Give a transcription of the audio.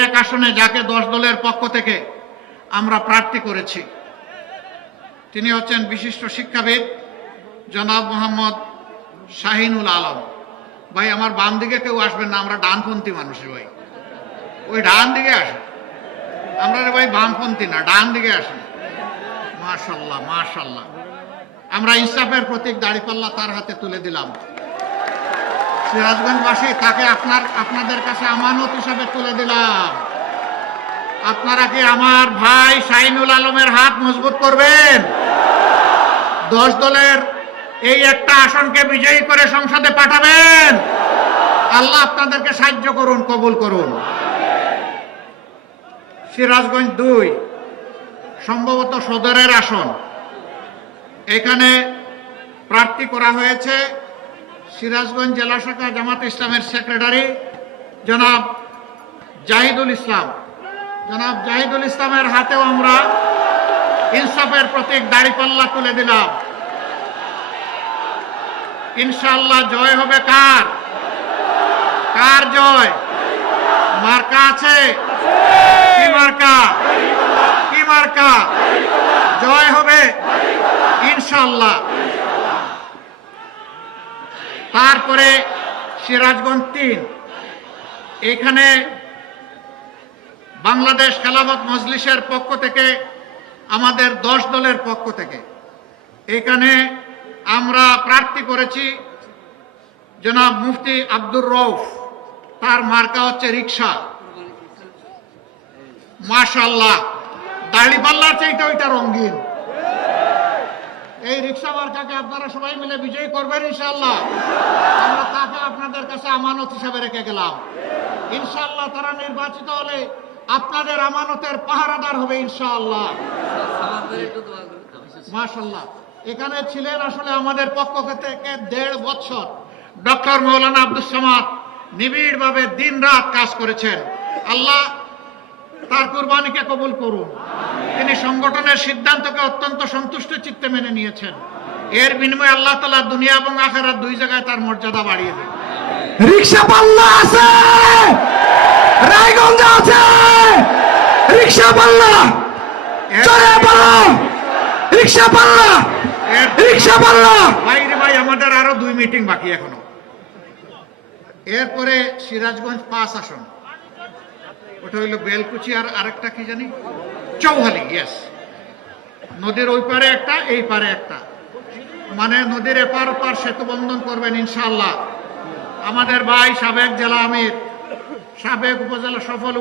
এক আসনে যাকে 10 দলের পক্ষ থেকে আমরা প্রার্থী করেছি, তিনি হচ্ছেন বিশিষ্ট শিক্ষাবিদ জনাব মোহাম্মদ শাহিনুল আলম। ভাই আমার বাম দিকে কেউ আসবেন না, আমরা ডানপন্থী মানুষের ভাই, ওই ডান দিকে আসেন। আমরা ভাই বামপন্থী না, ডান দিকে আসেন। মাশাল্লাহ মাশাল্লাহ। আমরা ইনসাফের প্রতীক দাঁড়িপাল্লা তার হাতে তুলে দিলাম। সিরাজগঞ্জবাসী তাকে আপনাদের কাছে আমানত হিসাবে তুলে দিলাম। আপনারা কি আমার ভাই শাহিনুল আলমের হাত মজবুত করবেন? 10 দলের এই একটা আসনকে বিজয়ী করে সংসদে পাঠাবেন। আল্লাহ আপনাদেরকে সাহায্য করুন, কবুল করুন। সিরাজগঞ্জ 2 সম্ভবত সদরের আসন, এখানে প্রার্থী করা হয়েছে সিরাজগঞ্জ জেলা শাখা জামাত ইসলামের সেক্রেটারি জনাব জাহিদুল ইসলাম। জনাব জাহিদুল ইসলামের হাতেও আমরা ইনসাফের প্রতীক দাঁড়িপাল্লা তুলে দিলাম। ইনশাআল্লাহ জয় হবে কার? কার জয়? মার্কা আছে? কি মার্কা? কি মার্কা? জয় হবে ইনশাআল্লাহ। তারপরে সিরাজগঞ্জ 3, এখানে বাংলাদেশ খেলাফত মজলিসের পক্ষ থেকে আমাদের 10 দলের পক্ষ থেকে এখানে আমরা প্রার্থী করেছি জনাব মুফতি আব্দুর রউফ। তার মার্কা হচ্ছে রিকশা। মাশাআল্লাহ, দাড়িপাল্লার চাইতে ওইটা রঙিন। এই রিকশা মার্কাকে আপনারা সবাই মিলে বিজয়ী করবেন ইনশাআল্লাহ। আমরা তাকে আপনাদের কাছে আমানত হিসাবে রেখে গেলাম। ইনশাআল্লাহ তারা নির্বাচিত হলে আপনাদের আমানতের পাহারাদার হবে ইনশাআল্লাহ। মাশাআল্লাহ। এখানে ছিলেন আসলে আমাদের পক্ষ থেকে 1.5 বছর ডক্টর মৌলানা আব্দুস সামাদ, নিবিড়ভাবে দিন রাত কাজ করেছেন। আল্লাহ তার কুরবানিকে কবুল করুন। তিনি সংগঠনের সিদ্ধান্তকে অত্যন্ত সন্তুষ্ট চিত্তে মেনে নিয়েছেন। এর বিনিময়ে আল্লাহ তাআলা দুনিয়া এবং আখিরাত 2 জায়গায় তার মর্যাদা বাড়িয়ে দেন। রিকশা পাল্লা আছে, রায়গঞ্জ আছে, রিকশা পাল্লা, চলে পাল্লা, রিকশা পাল্লা, রিকশা পাল্লা। ভাই আমাদের আরো 2 মিটিং বাকি এখনো। এরপরে সিরাজগঞ্জ 5 আসন, ওটা হইল বেলকুচি আর আরেকটা কি জানি চৌহালি। ইয়েস, নদীর ওই পারে একটা, এই পারে একটা, মানে নদীর এপার ওপার সেতু বন্ধন করবেন ইনশাআল্লাহ আমাদের ভাই সাবেক জেলা আমির, সাবেক উপজেলা সফল